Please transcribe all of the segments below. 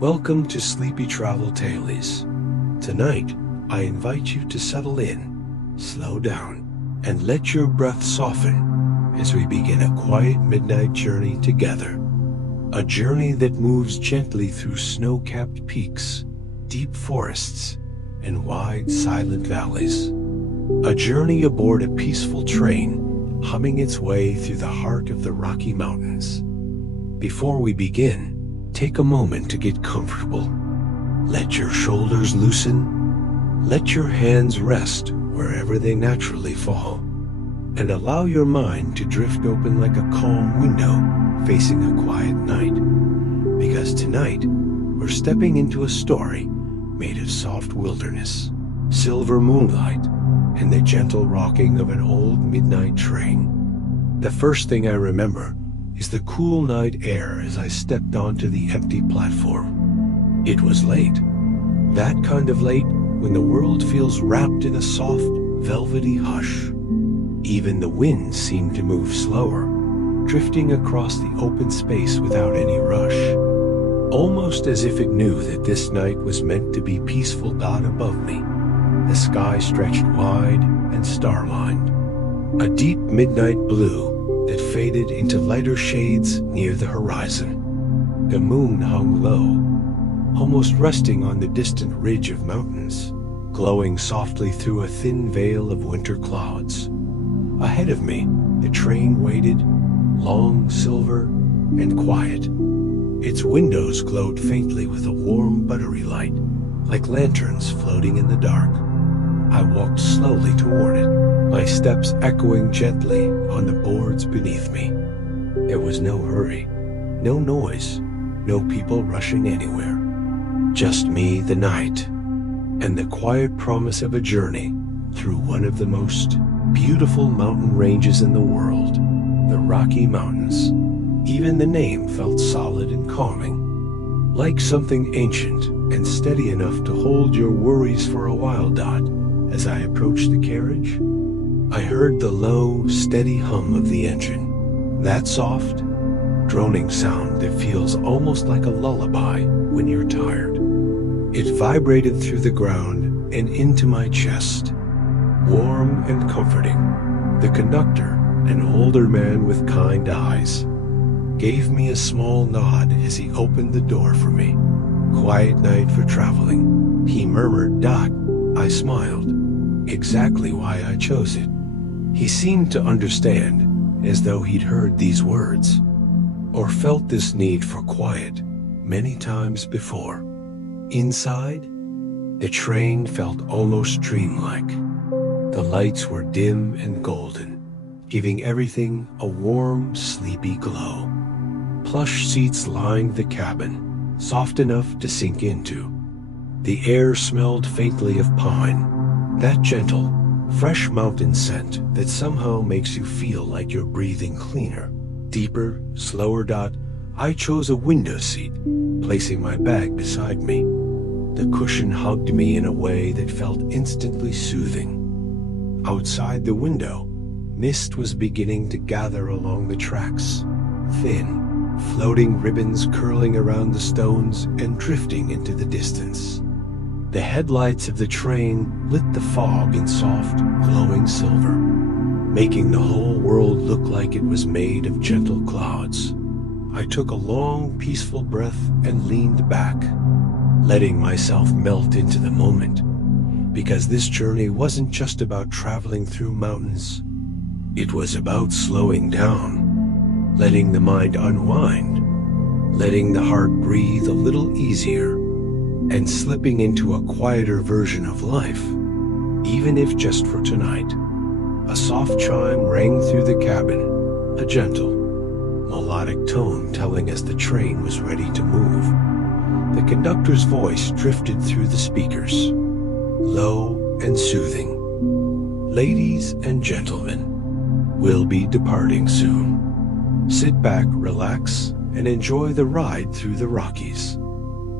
Welcome to Sleepy Travel Tailies. Tonight, I invite you to settle in, slow down, and let your breath soften as we begin a quiet midnight journey together. A journey that moves gently through snow-capped peaks, deep forests, and wide, silent valleys. A journey aboard a peaceful train, humming its way through the heart of the Rocky Mountains. Before we begin, take a moment to get comfortable. Let your shoulders loosen. Let your hands rest wherever they naturally fall. And allow your mind to drift open like a calm window facing a quiet night. Because tonight, we're stepping into a story made of soft wilderness, silver moonlight, and the gentle rocking of an old midnight train. The first thing I remember is the cool night air as I stepped onto the empty platform. It was late. That kind of late when the world feels wrapped in a soft, velvety hush. Even the wind seemed to move slower, drifting across the open space without any rush. Almost as if it knew that this night was meant to be peaceful God above me. The sky stretched wide and star-lined. A deep midnight blue that faded into lighter shades near the horizon. The moon hung low, almost resting on the distant ridge of mountains, glowing softly through a thin veil of winter clouds. Ahead of me, the train waited, long, silver, and quiet. Its windows glowed faintly with a warm, buttery light, like lanterns floating in the dark. I walked slowly toward it, my steps echoing gently on the boards beneath me. There was no hurry, no noise, no people rushing anywhere. Just me, the night, and the quiet promise of a journey through one of the most beautiful mountain ranges in the world, the Rocky Mountains. Even the name felt solid and calming, like something ancient and steady enough to hold your worries for a while, Dot. As I approached the carriage, I heard the low, steady hum of the engine, that soft, droning sound that feels almost like a lullaby when you're tired. It vibrated through the ground and into my chest, warm and comforting. The conductor, an older man with kind eyes, gave me a small nod as he opened the door for me. Quiet night for traveling, he murmured. Dot. I smiled. Exactly why I chose it. He seemed to understand, as though he'd heard these words, or felt this need for quiet many times before. Inside, the train felt almost dreamlike. The lights were dim and golden, giving everything a warm, sleepy glow. Plush seats lined the cabin, soft enough to sink into. The air smelled faintly of pine, that gentle, fresh mountain scent that somehow makes you feel like you're breathing cleaner, deeper, slower. Dot. I chose a window seat, placing my bag beside me. The cushion hugged me in a way that felt instantly soothing. Outside the window, mist was beginning to gather along the tracks, thin, floating ribbons curling around the stones and drifting into the distance. The headlights of the train lit the fog in soft, glowing silver, making the whole world look like it was made of gentle clouds. I took a long, peaceful breath and leaned back, letting myself melt into the moment, because this journey wasn't just about traveling through mountains. It was about slowing down, letting the mind unwind, letting the heart breathe a little easier, and slipping into a quieter version of life, even if just for tonight. A soft chime rang through the cabin, a gentle, melodic tone telling us the train was ready to move. The conductor's voice drifted through the speakers, low and soothing. Ladies and gentlemen, we'll be departing soon. Sit back, relax, and enjoy the ride through the Rockies.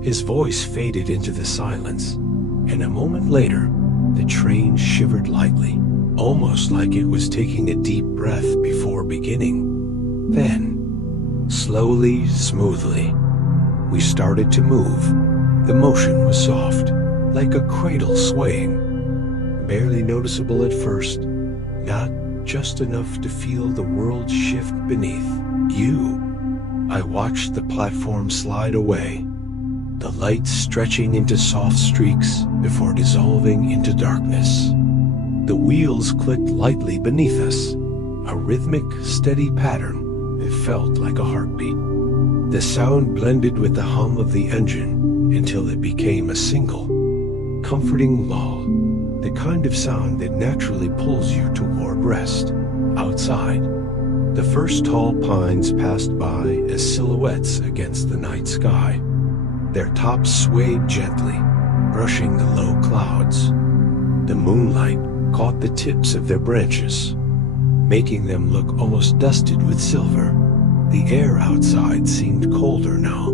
His voice faded into the silence, and a moment later, the train shivered lightly, almost like it was taking a deep breath before beginning. Then, slowly, smoothly, We started to move. The motion was soft, like a cradle swaying. Barely noticeable at first, not just enough to feel the world shift beneath you. I watched the platform slide away, the light stretching into soft streaks before dissolving into darkness. The wheels clicked lightly beneath us, a rhythmic, steady pattern that felt like a heartbeat. The sound blended with the hum of the engine until it became a single, comforting lull, the kind of sound that naturally pulls you toward rest. Outside, the first tall pines passed by as silhouettes against the night sky. Their tops swayed gently, brushing the low clouds. The moonlight caught the tips of their branches, making them look almost dusted with silver. The air outside seemed colder now,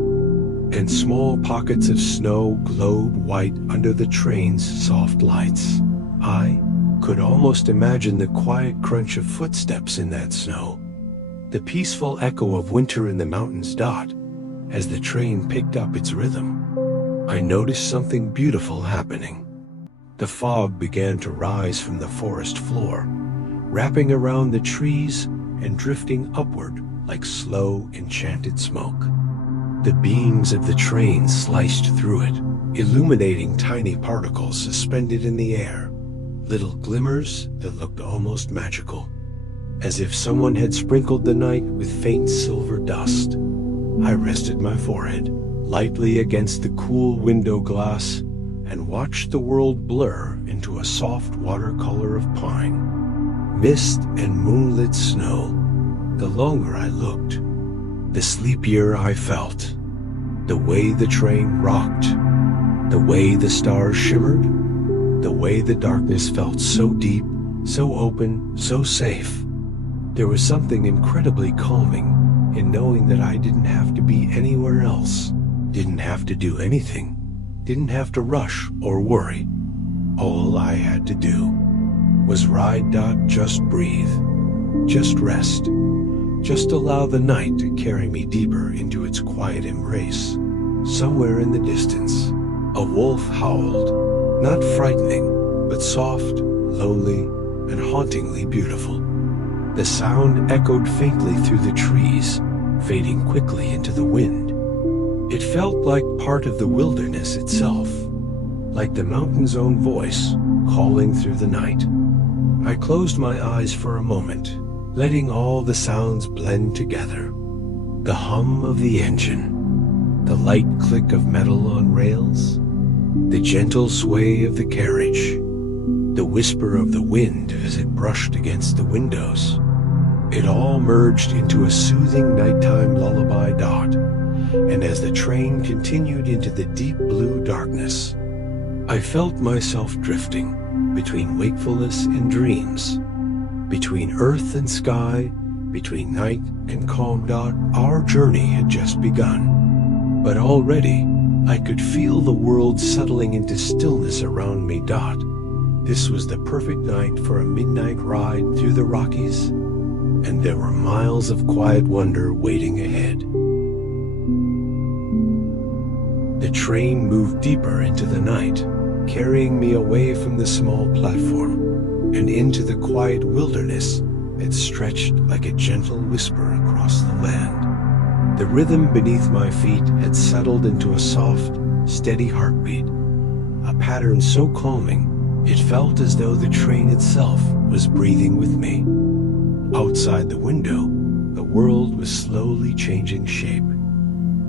and small pockets of snow glowed white under the train's soft lights. I could almost imagine the quiet crunch of footsteps in that snow, the peaceful echo of winter in the mountains. As the train picked up its rhythm, I noticed something beautiful happening. The fog began to rise from the forest floor, wrapping around the trees and drifting upward like slow, enchanted smoke. The beams of the train sliced through it, illuminating tiny particles suspended in the air, little glimmers that looked almost magical, as if someone had sprinkled the night with faint silver dust. I rested my forehead lightly against the cool window glass and watched the world blur into a soft watercolor of pine, mist, and moonlit snow. The longer I looked, the sleepier I felt. The way the train rocked, the way the stars shimmered, the way the darkness felt so deep, so open, so safe. There was something incredibly calming in knowing that I didn't have to be anywhere else, didn't have to do anything, didn't have to rush or worry. All I had to do was ride. Just breathe, just rest, just allow the night to carry me deeper into its quiet embrace. Somewhere in the distance, a wolf howled, not frightening, but soft, lonely, and hauntingly beautiful. The sound echoed faintly through the trees, fading quickly into the wind. It felt like part of the wilderness itself, like the mountain's own voice calling through the night. I closed my eyes for a moment, letting all the sounds blend together. The hum of the engine, the light click of metal on rails, the gentle sway of the carriage, the whisper of the wind as it brushed against the windows. It all merged into a soothing nighttime lullaby. And as the train continued into the deep blue darkness, I felt myself drifting between wakefulness and dreams, between earth and sky, between night and calm. Our journey had just begun, but already I could feel the world settling into stillness around me. This was the perfect night for a midnight ride through the Rockies, and there were miles of quiet wonder waiting ahead. The train moved deeper into the night, carrying me away from the small platform and into the quiet wilderness that stretched like a gentle whisper across the land. The rhythm beneath my feet had settled into a soft, steady heartbeat, a pattern so calming it felt as though the train itself was breathing with me. Outside the window, the world was slowly changing shape.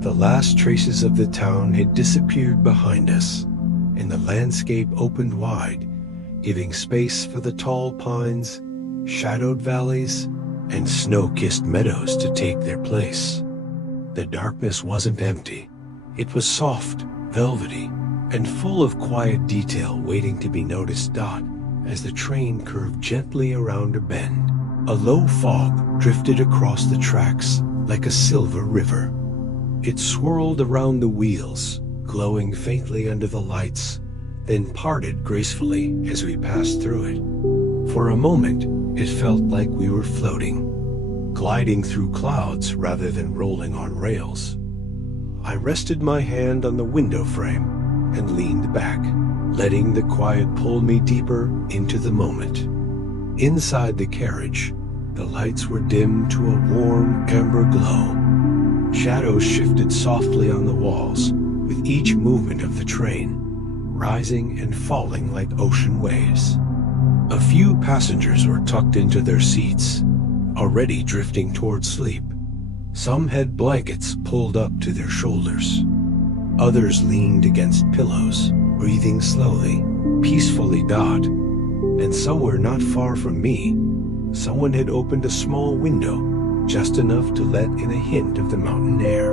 The last traces of the town had disappeared behind us, and the landscape opened wide, giving space for the tall pines, shadowed valleys, and snow-kissed meadows to take their place. The darkness wasn't empty. It was soft, velvety, and full of quiet detail waiting to be noticed. As the train curved gently around a bend, a low fog drifted across the tracks like a silver river. It swirled around the wheels, glowing faintly under the lights, then parted gracefully as we passed through it. For a moment, it felt like we were floating, gliding through clouds rather than rolling on rails. I rested my hand on the window frame and leaned back, letting the quiet pull me deeper into the moment. Inside the carriage, the lights were dimmed to a warm amber glow. Shadows shifted softly on the walls with each movement of the train, rising and falling like ocean waves. A few passengers were tucked into their seats, already drifting toward sleep. Some had blankets pulled up to their shoulders. Others leaned against pillows, breathing slowly, peacefully. And somewhere not far from me, someone had opened a small window, just enough to let in a hint of the mountain air.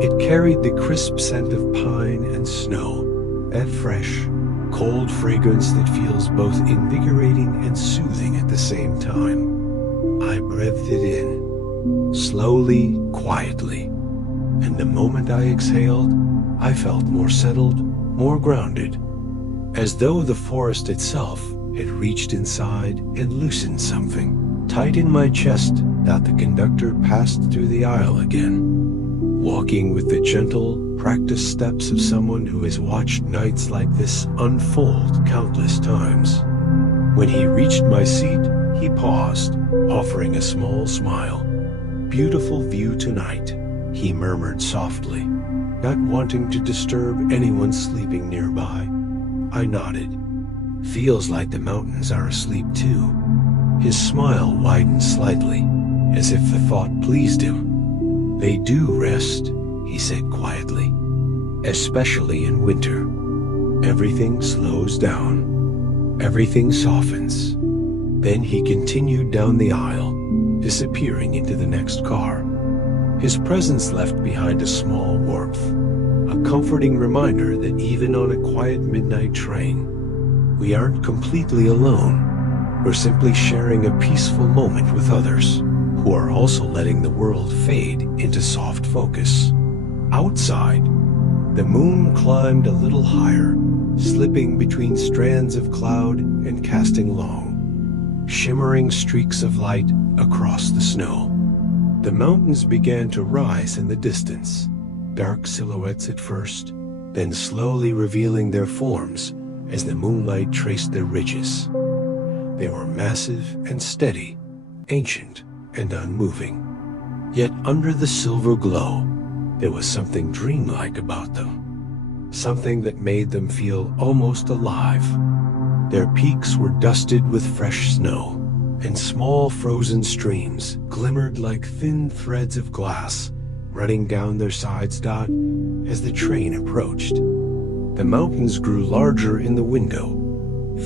It carried the crisp scent of pine and snow, that fresh, cold fragrance that feels both invigorating and soothing at the same time. I breathed it in, slowly, quietly, and the moment I exhaled, I felt more settled, more grounded, as though the forest itself had reached inside and loosened something tight in my chest. That the conductor passed through the aisle again, walking with the gentle, practiced steps of someone who has watched nights like this unfold countless times. When he reached my seat, he paused, offering a small smile. "Beautiful view tonight," he murmured softly, not wanting to disturb anyone sleeping nearby. I nodded. "Feels like the mountains are asleep too." His smile widened slightly, as if the thought pleased him. "They do rest," he said quietly, "especially in winter. Everything slows down. Everything softens." Then he continued down the aisle, disappearing into the next car. His presence left behind a small warmth, a comforting reminder that even on a quiet midnight train, we aren't completely alone. We're simply sharing a peaceful moment with others, who are also letting the world fade into soft focus. Outside, the moon climbed a little higher, slipping between strands of cloud and casting long, shimmering streaks of light across the snow. The mountains began to rise in the distance, dark silhouettes at first, then slowly revealing their forms as the moonlight traced their ridges. They were massive and steady, ancient and unmoving. Yet under the silver glow, there was something dreamlike about them, something that made them feel almost alive. Their peaks were dusted with fresh snow, and small frozen streams glimmered like thin threads of glass running down their sides. As the train approached, the mountains grew larger in the window,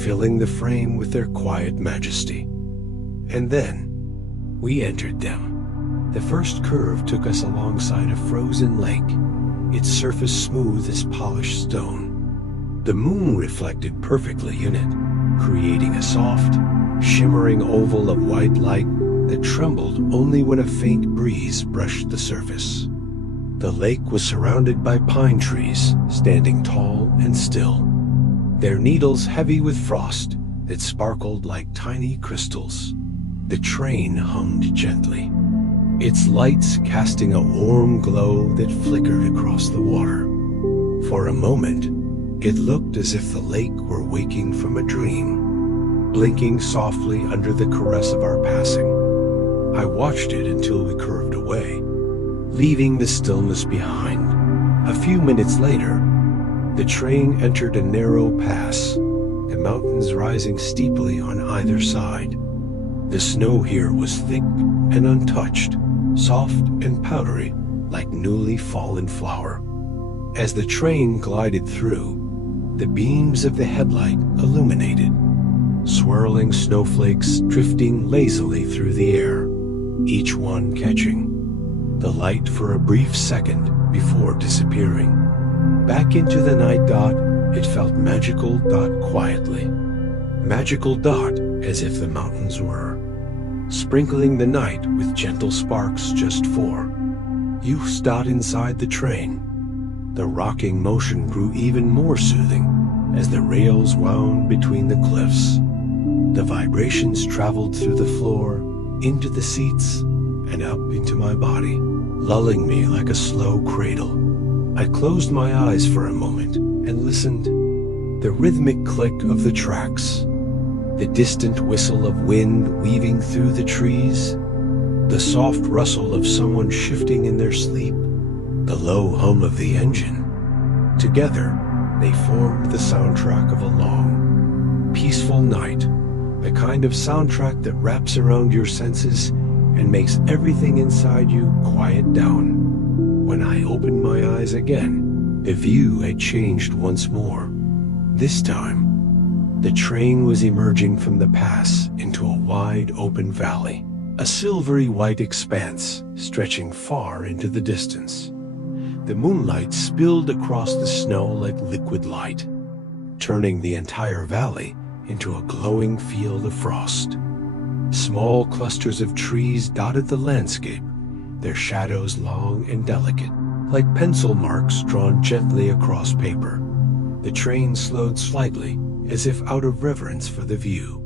filling the frame with their quiet majesty. And then, we entered them. The first curve took us alongside a frozen lake, its surface smooth as polished stone. The moon reflected perfectly in it, creating a soft, shimmering oval of white light that trembled only when a faint breeze brushed the surface. The lake was surrounded by pine trees, standing tall and still, their needles heavy with frost that sparkled like tiny crystals. The train hummed gently, its lights casting a warm glow that flickered across the water. For a moment, it looked as if the lake were waking from a dream, blinking softly under the caress of our passing. I watched it until we curved away, leaving the stillness behind. A few minutes later, the train entered a narrow pass, the mountains rising steeply on either side. The snow here was thick and untouched, soft and powdery like newly fallen flour. As the train glided through, the beams of the headlight illuminated, swirling snowflakes drifting lazily through the air, each one catching the light for a brief second before disappearing. Back into the night. It felt magical. Quietly. Magical. As if the mountains were sprinkling the night with gentle sparks just for you. Inside the train, the rocking motion grew even more soothing as the rails wound between the cliffs. The vibrations traveled through the floor, into the seats, and up into my body, lulling me like a slow cradle. I closed my eyes for a moment and listened. The rhythmic click of the tracks, the distant whistle of wind weaving through the trees, the soft rustle of someone shifting in their sleep, the low hum of the engine. Together, they formed the soundtrack of a long, peaceful night, the kind of soundtrack that wraps around your senses and makes everything inside you quiet down. When I opened my eyes again, the view had changed once more. This time, the train was emerging from the pass into a wide open valley, a silvery white expanse stretching far into the distance. The moonlight spilled across the snow like liquid light, turning the entire valley into a glowing field of frost. Small clusters of trees dotted the landscape, their shadows long and delicate, like pencil marks drawn gently across paper. The train slowed slightly, as if out of reverence for the view.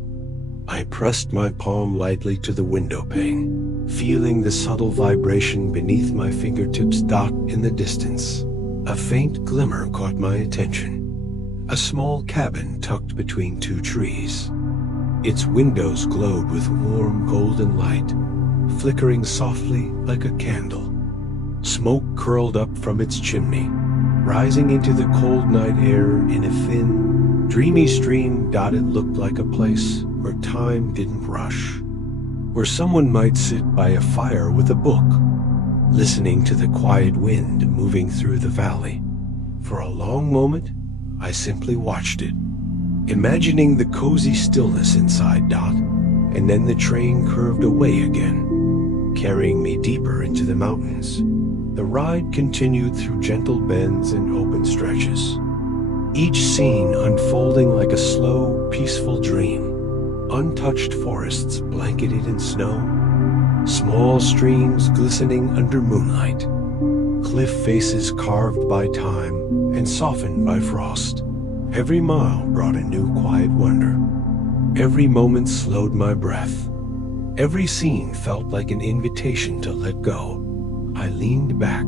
I pressed my palm lightly to the window pane, feeling the subtle vibration beneath my fingertips dot in the distance. A faint glimmer caught my attention. A small cabin tucked between two trees. Its windows glowed with warm golden light, flickering softly like a candle. Smoke curled up from its chimney, rising into the cold night air in a thin, dreamy stream. It looked like a place where time didn't rush, where someone might sit by a fire with a book, listening to the quiet wind moving through the valley. For a long moment, I simply watched it, imagining the cozy stillness inside. And then the train curved away again, carrying me deeper into the mountains. The ride continued through gentle bends and open stretches, each scene unfolding like a slow, peaceful dream. Untouched forests blanketed in snow, small streams glistening under moonlight, cliff faces carved by time and softened by frost. Every mile brought a new quiet wonder. Every moment slowed my breath. Every scene felt like an invitation to let go. I leaned back,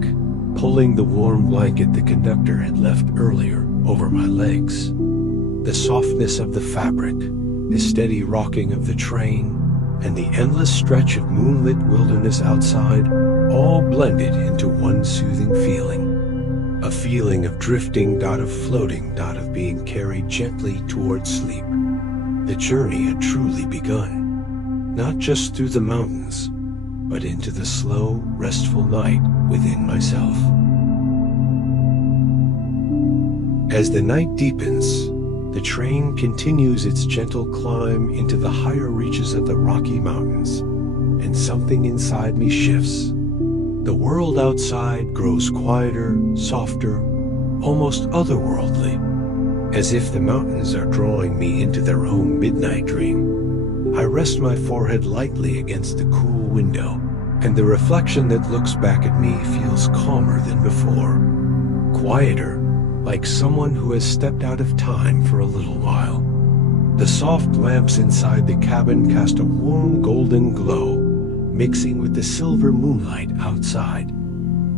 pulling the warm blanket the conductor had left earlier over my legs. The softness of the fabric, the steady rocking of the train, and the endless stretch of moonlit wilderness outside all blended into one soothing feeling. A feeling of drifting, of floating, of being carried gently towards sleep. The journey had truly begun, not just through the mountains, but into the slow, restful night within myself. As the night deepens, the train continues its gentle climb into the higher reaches of the Rocky Mountains, and something inside me shifts. The world outside grows quieter, softer, almost otherworldly, as if the mountains are drawing me into their own midnight dream. I rest my forehead lightly against the cool window, and the reflection that looks back at me feels calmer than before, quieter, like someone who has stepped out of time for a little while. The soft lamps inside the cabin cast a warm golden glow, mixing with the silver moonlight outside.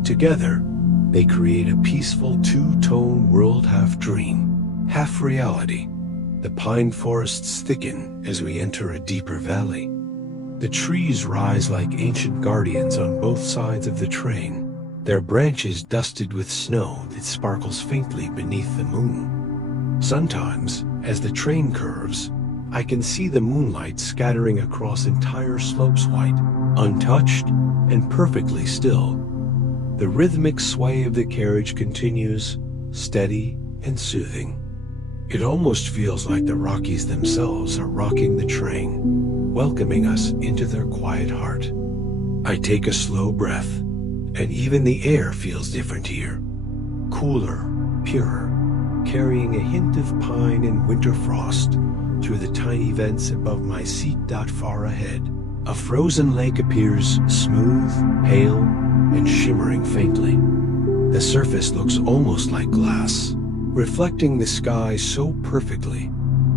Together, they create a peaceful two-tone world, half dream, half reality. The pine forests thicken as we enter a deeper valley. The trees rise like ancient guardians on both sides of the train, their branches dusted with snow that sparkles faintly beneath the moon. Sometimes, as the train curves, I can see the moonlight scattering across entire slopes, white, untouched, and perfectly still. The rhythmic sway of the carriage continues, steady and soothing. It almost feels like the Rockies themselves are rocking the train, welcoming us into their quiet heart. I take a slow breath, and even the air feels different here. Cooler, purer, carrying a hint of pine and winter frost through the tiny vents above my seat. Far ahead, a frozen lake appears, smooth, pale, and shimmering faintly. The surface looks almost like glass, reflecting the sky so perfectly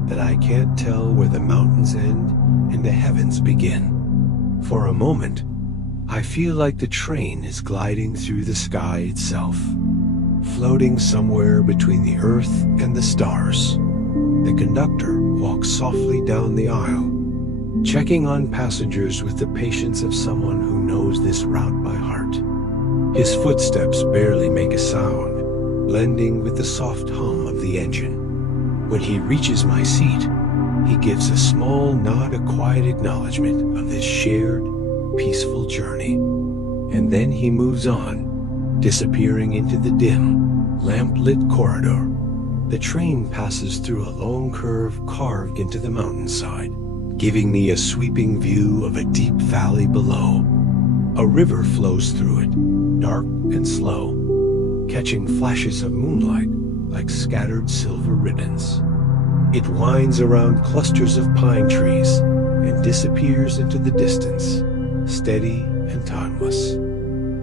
that I can't tell where the mountains end and the heavens begin. For a moment, I feel like the train is gliding through the sky itself, floating somewhere between the earth and the stars. The conductor walks softly down the aisle, checking on passengers with the patience of someone who knows this route by heart. His footsteps barely make a sound, blending with the soft hum of the engine. When he reaches my seat, he gives a small nod, a quiet acknowledgement of this shared, peaceful journey. And then he moves on, disappearing into the dim, lamp-lit corridor. The train passes through a long curve carved into the mountainside, giving me a sweeping view of a deep valley below. A river flows through it, dark and slow, catching flashes of moonlight like scattered silver ribbons. It winds around clusters of pine trees and disappears into the distance, steady and timeless,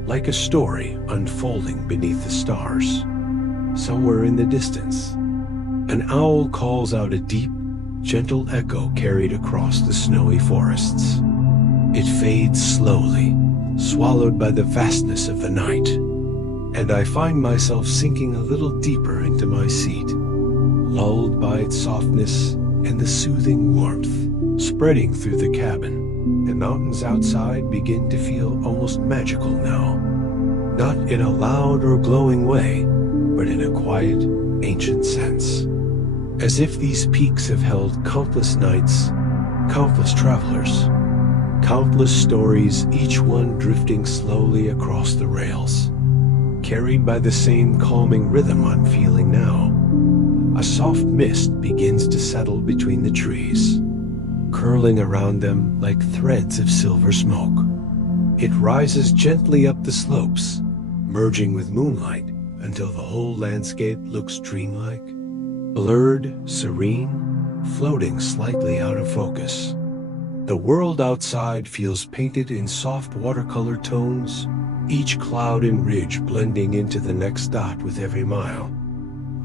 like a story unfolding beneath the stars. Somewhere in the distance, an owl calls out, a deep, gentle echo carried across the snowy forests. It fades slowly, swallowed by the vastness of the night, and I find myself sinking a little deeper into my seat, lulled by its softness and the soothing warmth spreading through the cabin. The mountains outside begin to feel almost magical now, not in a loud or glowing way, but in a quiet, ancient sense, as if these peaks have held countless nights, countless travelers, countless stories, each one drifting slowly across the rails, carried by the same calming rhythm I'm feeling now. A soft mist begins to settle between the trees, curling around them like threads of silver smoke. It rises gently up the slopes, merging with moonlight until the whole landscape looks dreamlike, blurred, serene, floating slightly out of focus. The world outside feels painted in soft watercolor tones, each cloud and ridge blending into the next dot with every mile.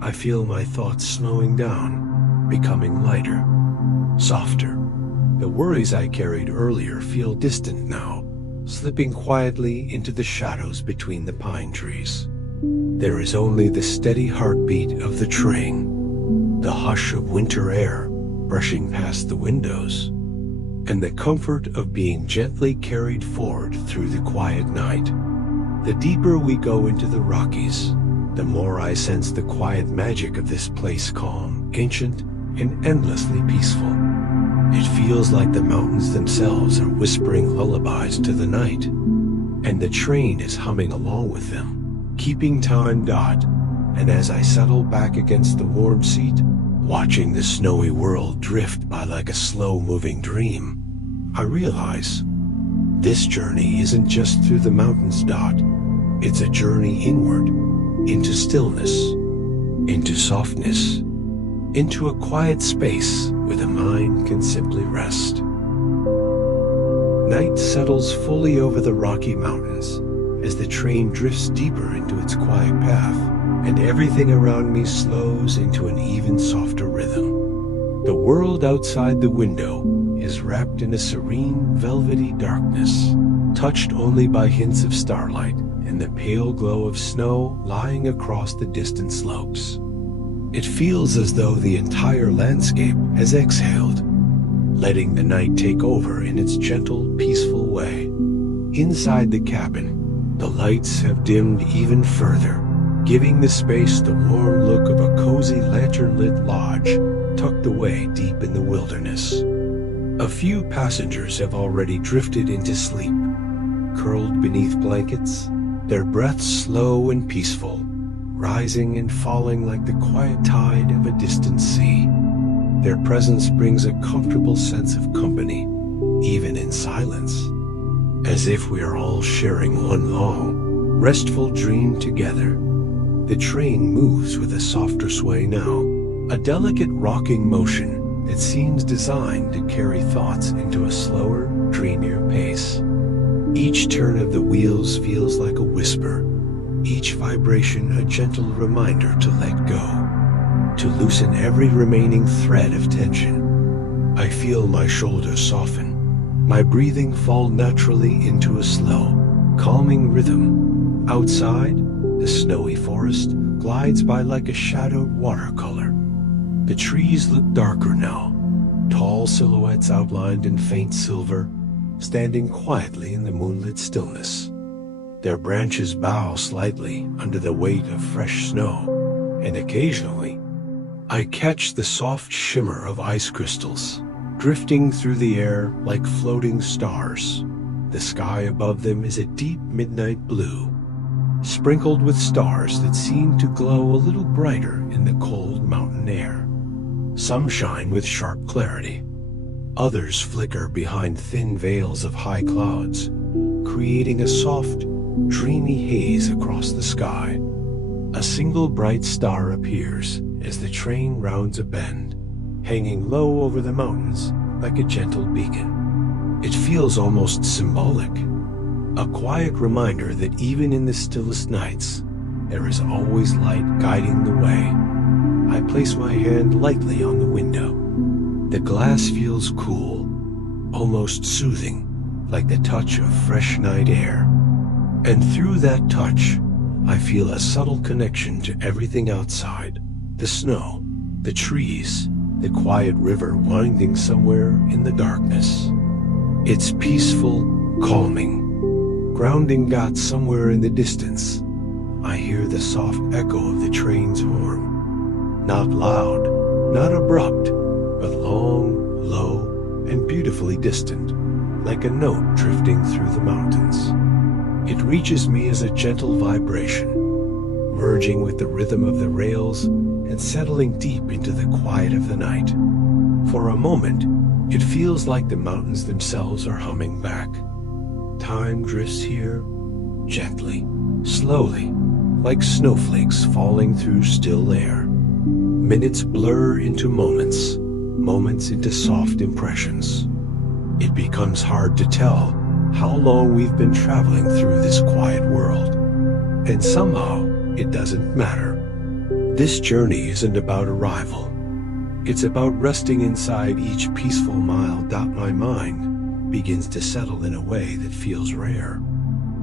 I feel my thoughts slowing down, becoming lighter, softer. The worries I carried earlier feel distant now, slipping quietly into the shadows between the pine trees. There is only the steady heartbeat of the train, the hush of winter air brushing past the windows, and the comfort of being gently carried forward through the quiet night. The deeper we go into the Rockies, the more I sense the quiet magic of this place, calm, ancient, and endlessly peaceful. It feels like the mountains themselves are whispering lullabies to the night, and the train is humming along with them, keeping time. And as I settle back against the warm seat, watching the snowy world drift by like a slow-moving dream, I realize this journey isn't just through the mountains. It's a journey inward, into stillness, into softness, into a quiet space where the mind can simply rest. Night settles fully over the Rocky Mountains as the train drifts deeper into its quiet path, and everything around me slows into an even softer rhythm. The world outside the window is wrapped in a serene, velvety darkness, touched only by hints of starlight and the pale glow of snow lying across the distant slopes. It feels as though the entire landscape has exhaled, letting the night take over in its gentle, peaceful way. Inside the cabin, the lights have dimmed even further, giving the space the warm look of a cozy lantern-lit lodge tucked away deep in the wilderness. A few passengers have already drifted into sleep, curled beneath blankets, their breaths slow and peaceful, rising and falling like the quiet tide of a distant sea. Their presence brings a comfortable sense of company, even in silence, as if we are all sharing one long, restful dream together. The train moves with a softer sway now, a delicate rocking motion that seems designed to carry thoughts into a slower, dreamier pace. Each turn of the wheels feels like a whisper, each vibration a gentle reminder to let go, to loosen every remaining thread of tension. I feel my shoulders soften, my breathing fall naturally into a slow, calming rhythm. Outside, the snowy forest glides by like a shadowed watercolor. The trees look darker now, tall silhouettes outlined in faint silver, standing quietly in the moonlit stillness. Their branches bow slightly under the weight of fresh snow, and occasionally I catch the soft shimmer of ice crystals, drifting through the air like floating stars. The sky above them is a deep midnight blue, sprinkled with stars that seem to glow a little brighter in the cold mountain air. Some shine with sharp clarity. Others flicker behind thin veils of high clouds, creating a soft, dreamy haze across the sky. A single bright star appears as the train rounds a bend, hanging low over the mountains like a gentle beacon. It feels almost symbolic, a quiet reminder that even in the stillest nights, there is always light guiding the way. I place my hand lightly on the window. The glass feels cool, almost soothing, like the touch of fresh night air. And through that touch, I feel a subtle connection to everything outside. The snow, the trees, the quiet river winding somewhere in the darkness. It's peaceful, calming, grounding God somewhere in the distance. I hear the soft echo of the train's horn. Not loud, not abrupt, but long, low, and beautifully distant, like a note drifting through the mountains. It reaches me as a gentle vibration, merging with the rhythm of the rails and settling deep into the quiet of the night. For a moment, it feels like the mountains themselves are humming back. Time drifts here, gently, slowly, like snowflakes falling through still air. Minutes blur into moments, moments into soft impressions. It becomes hard to tell how long we've been traveling through this quiet world. And somehow, it doesn't matter. This journey isn't about arrival. It's about resting inside each peaceful mile. My mind begins to settle in a way that feels rare.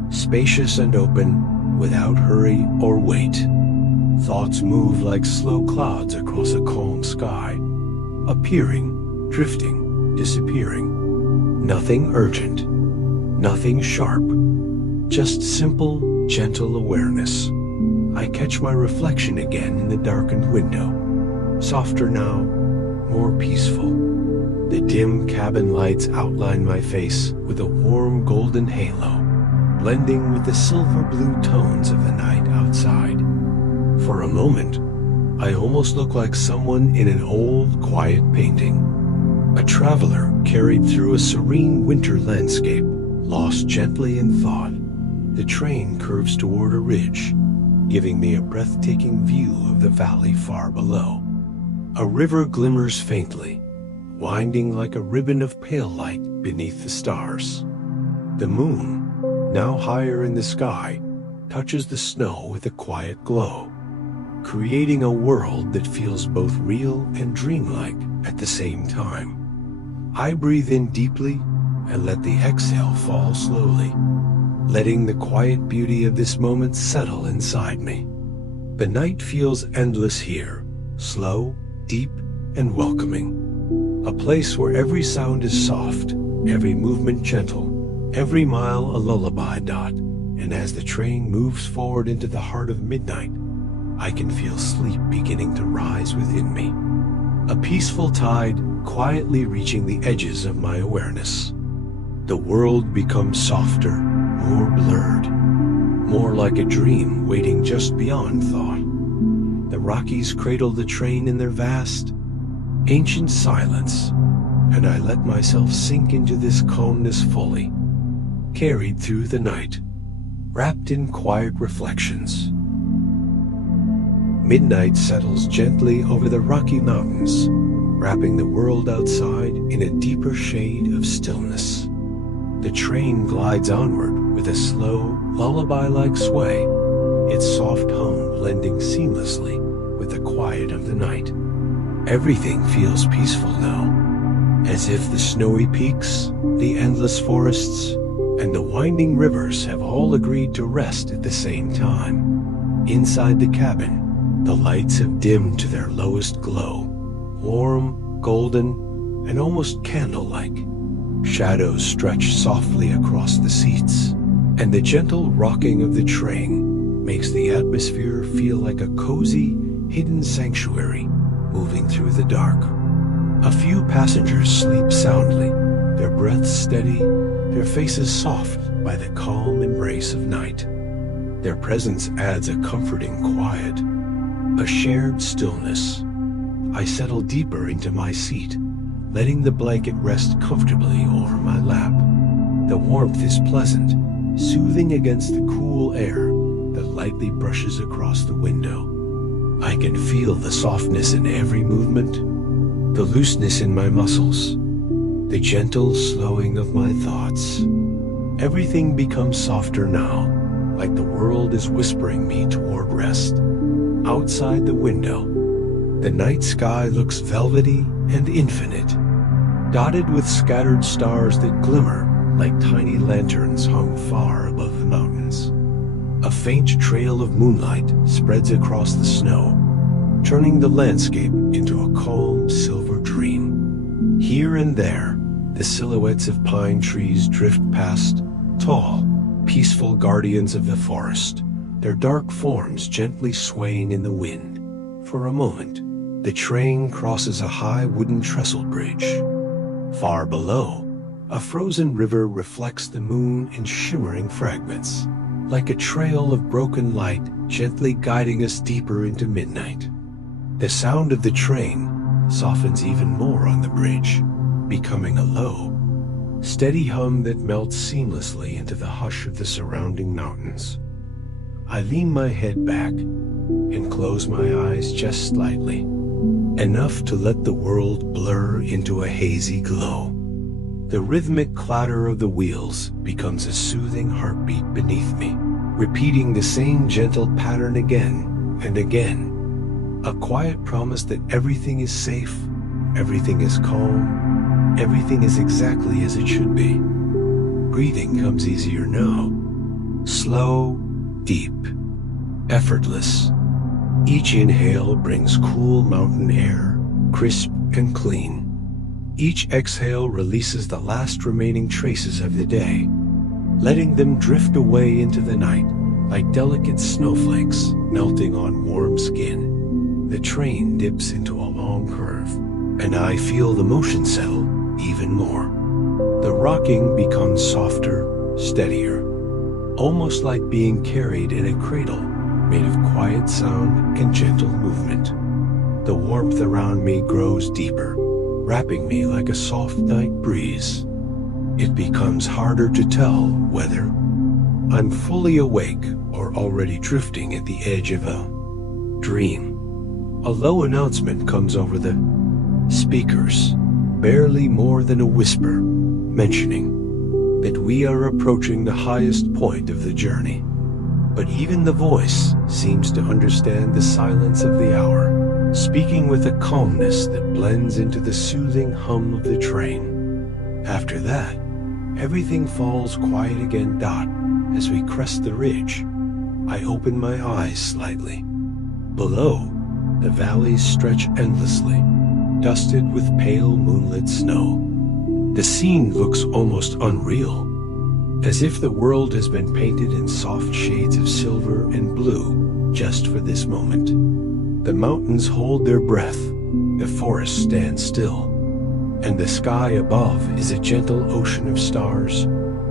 Spacious and open, without hurry or weight. Thoughts move like slow clouds across a calm sky, appearing, drifting, disappearing. Nothing urgent, nothing sharp, just simple, gentle awareness. I catch my reflection again in the darkened window, softer now, more peaceful. The dim cabin lights outline my face with a warm golden halo, blending with the silver blue tones of the night outside. For a moment, I almost look like someone in an old, quiet painting. A traveler carried through a serene winter landscape, lost gently in thought. The train curves toward a ridge, giving me a breathtaking view of the valley far below. A river glimmers faintly, winding like a ribbon of pale light beneath the stars. The moon, now higher in the sky, touches the snow with a quiet glow, creating a world that feels both real and dreamlike at the same time. I breathe in deeply and let the exhale fall slowly, letting the quiet beauty of this moment settle inside me. The night feels endless here, slow, deep, and welcoming. A place where every sound is soft, every movement gentle, every mile a lullaby dot. And as the train moves forward into the heart of midnight, I can feel sleep beginning to rise within me. A peaceful tide quietly reaching the edges of my awareness. The world becomes softer, more blurred, more like a dream waiting just beyond thought. The Rockies cradle the train in their vast, ancient silence, and I let myself sink into this calmness fully, carried through the night, wrapped in quiet reflections. Midnight settles gently over the Rocky Mountains, wrapping the world outside in a deeper shade of stillness. The train glides onward with a slow, lullaby-like sway, its soft hum blending seamlessly with the quiet of the night. Everything feels peaceful now, as if the snowy peaks, the endless forests, and the winding rivers have all agreed to rest at the same time. Inside the cabin, The lights have dimmed to their lowest glow, warm, golden, and almost candle-like. Shadows stretch softly across the seats, and the gentle rocking of the train makes the atmosphere feel like a cozy, hidden sanctuary moving through the dark. A few passengers sleep soundly, their breaths steady, their faces soft by the calm embrace of night. Their presence adds a comforting quiet, a shared stillness. I settle deeper into my seat, letting the blanket rest comfortably over my lap. The warmth is pleasant, soothing against the cool air that lightly brushes across the window. I can feel the softness in every movement, the looseness in my muscles, the gentle slowing of my thoughts. Everything becomes softer now, like the world is whispering me toward rest. Outside the window, the night sky looks velvety and infinite, dotted with scattered stars that glimmer like tiny lanterns hung far above the mountains. A faint trail of moonlight spreads across the snow, turning the landscape into a calm silver dream. Here and there, the silhouettes of pine trees drift past, tall, peaceful guardians of the forest, their dark forms gently swaying in the wind. For a moment, the train crosses a high wooden trestle bridge. Far below, a frozen river reflects the moon in shimmering fragments, like a trail of broken light gently guiding us deeper into midnight. The sound of the train softens even more on the bridge, becoming a low, steady hum that melts seamlessly into the hush of the surrounding mountains. I lean my head back and close my eyes just slightly, enough to let the world blur into a hazy glow. The rhythmic clatter of the wheels becomes a soothing heartbeat beneath me, repeating the same gentle pattern again and again. A quiet promise that everything is safe, everything is calm, everything is exactly as it should be. Breathing comes easier now. Slow, deep, effortless. Each inhale brings cool mountain air, crisp and clean. Each exhale releases the last remaining traces of the day, letting them drift away into the night like delicate snowflakes melting on warm skin. The train dips into a long curve, and I feel the motion settle even more. The rocking becomes softer, steadier, almost like being carried in a cradle made of quiet sound and gentle movement. The warmth around me grows deeper, wrapping me like a soft night breeze. It becomes harder to tell whether I'm fully awake or already drifting at the edge of a dream. A low announcement comes over the speakers, barely more than a whisper, mentioning that we are approaching the highest point of the journey. But even the voice seems to understand the silence of the hour, speaking with a calmness that blends into the soothing hum of the train. After that, everything falls quiet again. As we crest the ridge, I open my eyes slightly. Below, the valleys stretch endlessly, dusted with pale moonlit snow. The scene looks almost unreal, as if the world has been painted in soft shades of silver and blue just for this moment. The mountains hold their breath, the forest stands still, and the sky above is a gentle ocean of stars.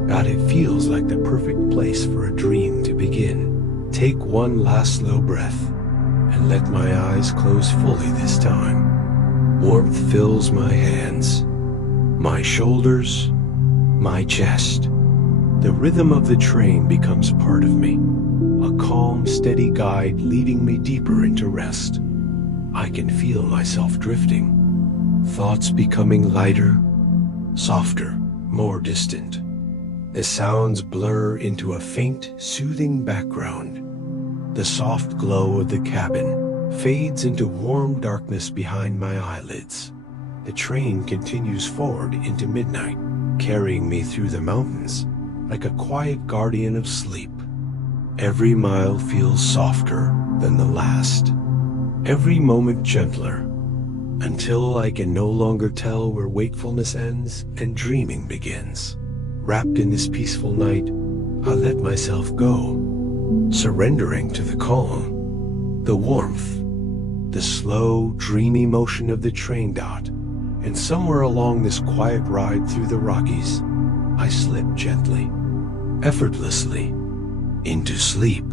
God, it feels like the perfect place for a dream to begin. Take one last slow breath, and let my eyes close fully this time. Warmth fills my hands, my shoulders, my chest. The rhythm of the train becomes part of me, a calm, steady guide leading me deeper into rest. I can feel myself drifting, thoughts becoming lighter, softer, more distant. The sounds blur into a faint, soothing background. The soft glow of the cabin fades into warm darkness behind my eyelids. The train continues forward into midnight, carrying me through the mountains like a quiet guardian of sleep. Every mile feels softer than the last, every moment gentler, until I can no longer tell where wakefulness ends and dreaming begins. Wrapped in this peaceful night, I let myself go, surrendering to the calm, the warmth, the slow, dreamy motion of the train dot, and somewhere along this quiet ride through the Rockies, I slip gently, effortlessly, into sleep.